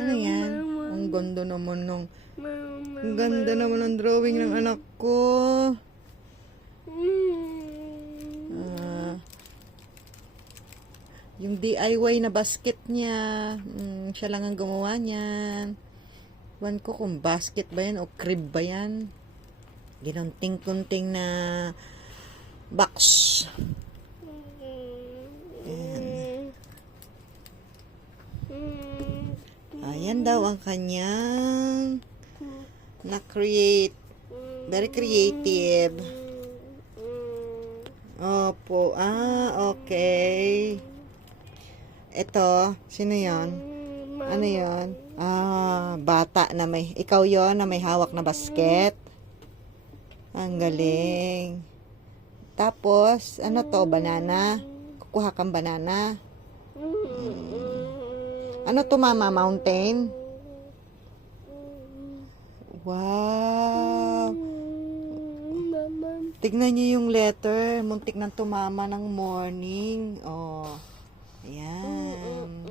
Ano yan? Ang ganda naman ng... Ang ganda naman ng drawing ng anak ko. Ah, yung DIY na basket niya, mm, siya lang ang gumawa niyan. Wan ko kung basket ba yan o crib ba yan. Ginunting-kunting na box. Ayan daw ang kanyang na-create. Very creative. Opo. Ah, okay. Ito, sino yon? Ano yon? Ah, bata na may, ikaw yon na may hawak na basket. Ang galing. Tapos, ano to, banana? Kukuha kang banana. Ano to, mama? Mountain? Wow! Tignan niyo yung letter. Muntik nang tumama ng morning. Oh. Ayan.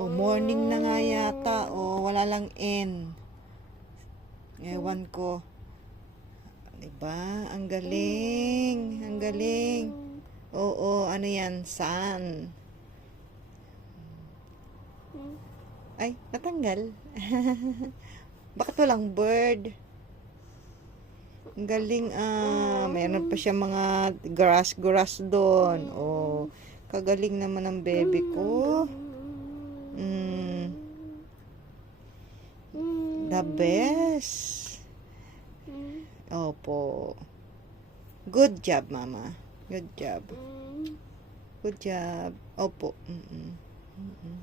Oh, morning na nga yata. Oh, wala lang N. Ewan ko. Diba? Ang galing. Ang galing. Oo, ano yan? Sun. Ay, natanggal. Bakit walang bird? Ang galing ah. Meron pa siya mga grass-grass doon. Oh, kagaling naman ng baby ko. Mm. The best. Opo. Good job, mama. Good job. Good job. Opo. Mm-mm. Mm-mm.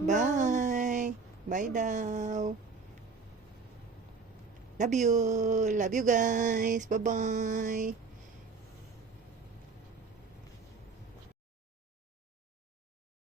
Bye. Bye daw. Love you. Love you guys. Bye-bye.